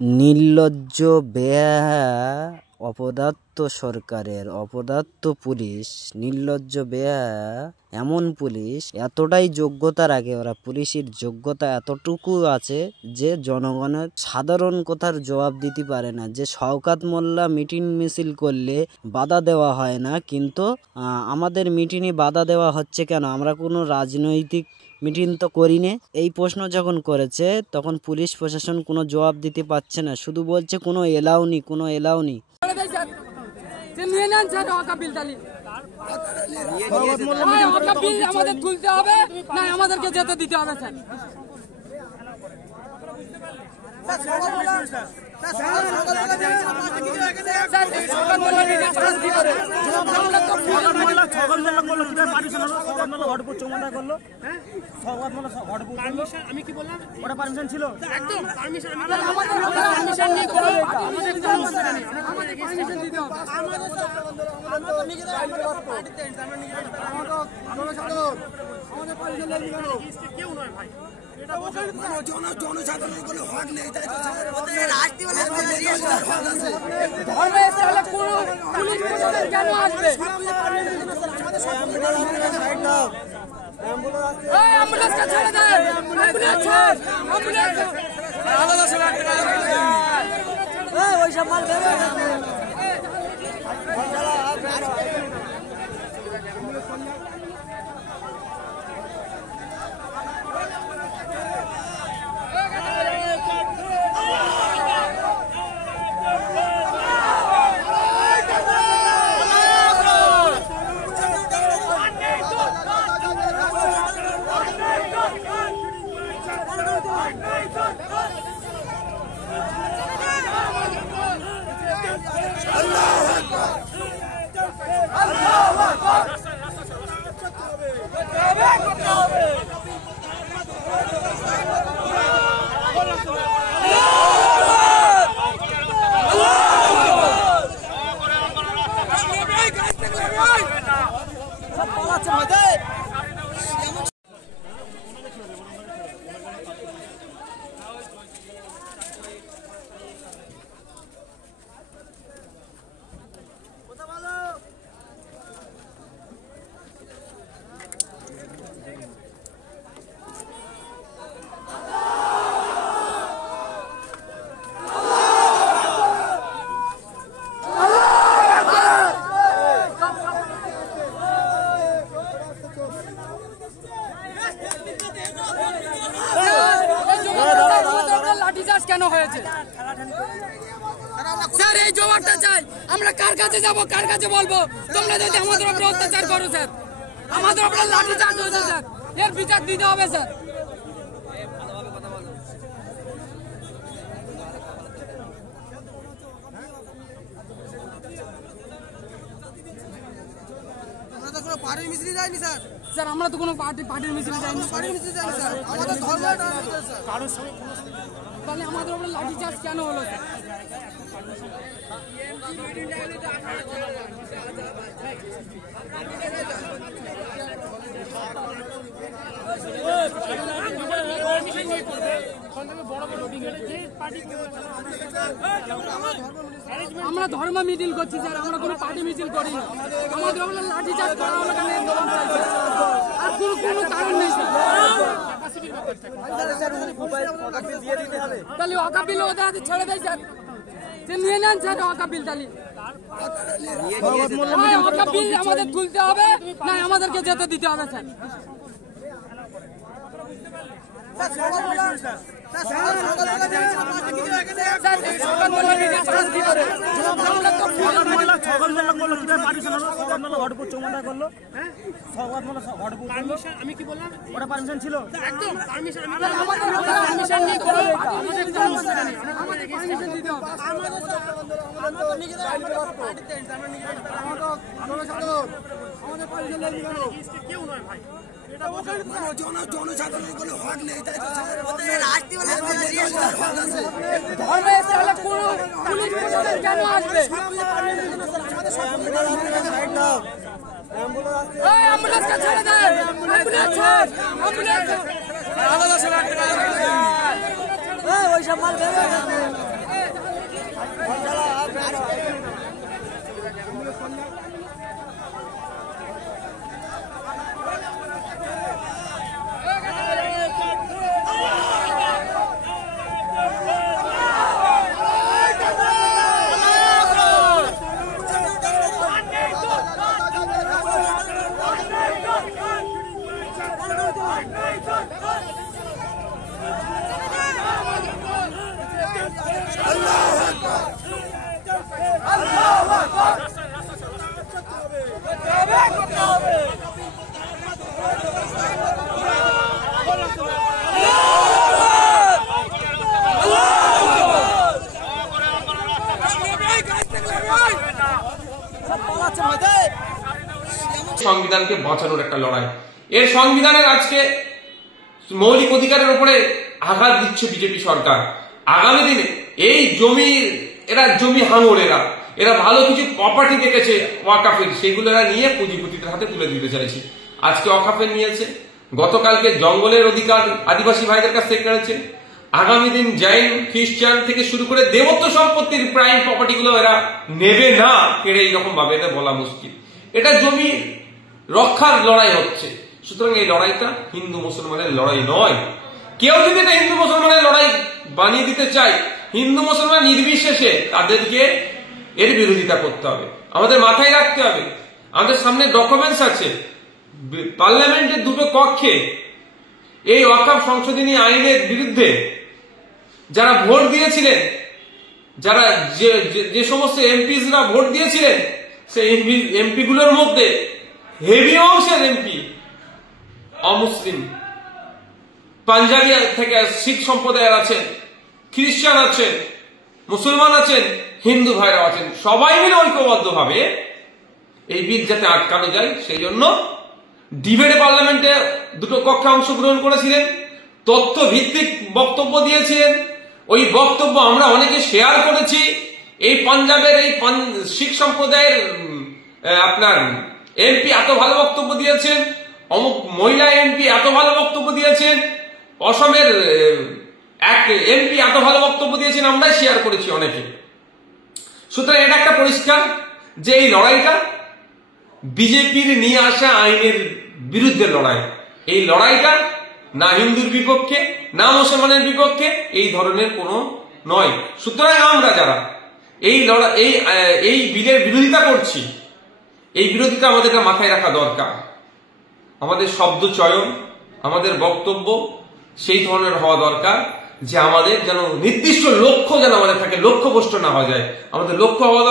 নির্লজ্জ বেহায়া অপদার্থ সরকারের অপদার্থ পুলিশ, নির্লজ্জ বেহায়া এমন পুলিশ এতটাই যোগ্যতা রাখে, ওরা পুলিশের যোগ্যতা এতটুকু আছে যে জনগণের সাধারণ কথার জবাব দিতে পারে না। যে শওকত মোল্লা মিটিং মিছিল করলে বাধা দেওয়া হয় না, কিন্তু আমাদের মিটিংয়ে বাধা দেওয়া হচ্ছে কেন? আমরা কোনো রাজনৈতিক মিটিং তো করি না। এই প্রশ্ন যখন করেছে তখন পুলিশ প্রশাসন কোনো জবাব দিতে পারছে না, শুধু বলছে কোনো এলাউনি, কোনো এলাউনি। আমাদের তুলতে হবে না, আমাদেরকে যেতে দিতে হবে স্যার। আমি কি বললাম? ওটা পারমিশন ছিল, একদম পারমিশন। কেউ নয় ভাই, জনসাধারণ হক নেই, তাই তো কেন আসবে? অ্যাম্বুলেন্সকে ছেড়ে দেয়, ওইসব মাল কেন হয়েছে স্যার? এই জবাবটা চাই আমরা। কার কাছে যাবো, কার কাছে বলবো? তোমরা যদি আমাদের উপরে অত্যাচার করো স্যার, আমাদের উপরে লাঠি চার্জ হয়েছে স্যার, এর বিচার দিতে হবে স্যার। পার্টির মিছিলে যায়নি স্যার। স্যার আমরা তো কোনো পার্টির মিছিলে যাইনি, স্যার। আমাদের ধর্ম কারোর সঙ্গে, তাহলে আমাদের উপরে লাঠি চার্জ কেন হলো স্যার? আমরা ধর্ম মিছিল করছি স্যার, আমরা কোনো পার্টি মিছিল করি না। আমাদের ওপরে লাঠি চার্জ করা হলো কেন? আর কোনো কারণ নেই স্যার। তাহলে অকাপিল ওদের হাতে ছেড়ে দেয় স্যার, যে নিয়ে নেন স্যার অকাপিল। তাহলে অকাপিল আমাদের তুলতে হবে না, আমাদেরকে যেতে দিতে হবে স্যার। আমি কি বললাম? ওটা পারমিশন ছিল, একদম পারমিশন। কেউ নয় ভাই, জনসাধারণ হক নেই, তাই তো কেন আসবে? অ্যাম্বুলেন্সকে ছেড়ে দেয়, ওইসব মাল সংবিধানকে বাঁচানোর একটা লড়াই, এর সংবিধানের আজকে মৌলিক অধিকারের উপরে আঘাত দিচ্ছে বিজেপি সরকার। আগামী দিনে এই এরা জমি হাঙর, এরা ভালো কিছু প্রপার্টি দেখেছে ওয়াকাফের, সেগুলো এরা নিয়ে পুঁজিপতিদের হাতে তুলে দিতে চাইছে। আজকে ওয়াকাফের নিয়েছে, গতকালকে জঙ্গলের অধিকার আদিবাসী ভাইদের কাছ থেকে কেড়েছে, আগামী দিন জৈন খ্রিস্টান থেকে শুরু করে দেবত্ব সম্পত্তির প্রাইম প্রপার্টি গুলো এরা নেবে না কেড়ে, এইরকম ভাবে এটা বলা মুশকিল। এটা জমি রক্ষার লড়াই হচ্ছে। সুতরাং এই লড়াইটা হিন্দু মুসলমানের লড়াই নয়। কেউ যদি এটা হিন্দু মুসলমানের লড়াই বানিয়ে দিতে চায়, হিন্দু মুসলমান নির্বিশেষে তাদেরকে এর বিরোধিতা করতে হবে। আমাদের মাথায় রাখতে হবে, আমাদের সামনে ডকুমেন্টস আছে, পার্লামেন্টের দুটো কক্ষে এই ওয়াকফ সংশোধনী আইনের বিরুদ্ধে যারা ভোট দিয়েছিলেন, যারা যে সমস্ত এমপিরা ভোট দিয়েছিলেন, সেই এমপি গুলোর মধ্যে হেভি অংশের এমপি অমুসলিম, পাঞ্জাবি থেকে শিখ সম্প্রদায়ের আছেন, খ্রিস্টান আছেন, মুসলমান আছেন, হিন্দু ভাইরা আছেন। সবাই মিলে ঐক্যবদ্ধ ভাবে এই বিল যাতে আটকানো যায় সেই জন্য ডিবেটে পার্লামেন্টে দুটো কক্ষে অংশগ্রহণ করেছিলেন, তথ্য ভিত্তিক বক্তব্য দিয়েছিলেন। ওই বক্তব্য আমরা অনেকে শেয়ার করেছি। এই পাঞ্জাবের এই শিখ সম্প্রদায়ের আপনার এমপি এত ভালো বক্তব্য দিয়েছেন, অমুক মহিলা এমপি এত ভালো বক্তব্য দিয়েছেন, অসমের এক এমপি এত ভালো বক্তব্য দিয়েছেন, আমরা শেয়ার করেছি অনেকে। সুতরাং এটা একটা পরিষ্কার যে এই লড়াইটা বিজেপির নিয়ে আসা আইনের বিরুদ্ধে লড়াই। এই লড়াইটা না হিন্দুর বিপক্ষে না মুসলমানের বিপক্ষে এই ধরনের কোনো নয়। সুতরাং আমরা যারা এই বিলের বিরোধিতা করছি, এই বিরোধিতা আমাদেরকে মাথায় রাখা দরকার। আমাদের শব্দ চয়ন, আমাদের বক্তব্য সেই ধরনের হওয়া দরকার যে আমাদের যেন নির্দিষ্ট লক্ষ্য যেন আমাদের থাকে, লক্ষ্যভ্রষ্ট না হওয়া যায়। আমাদের লক্ষ্য হওয়া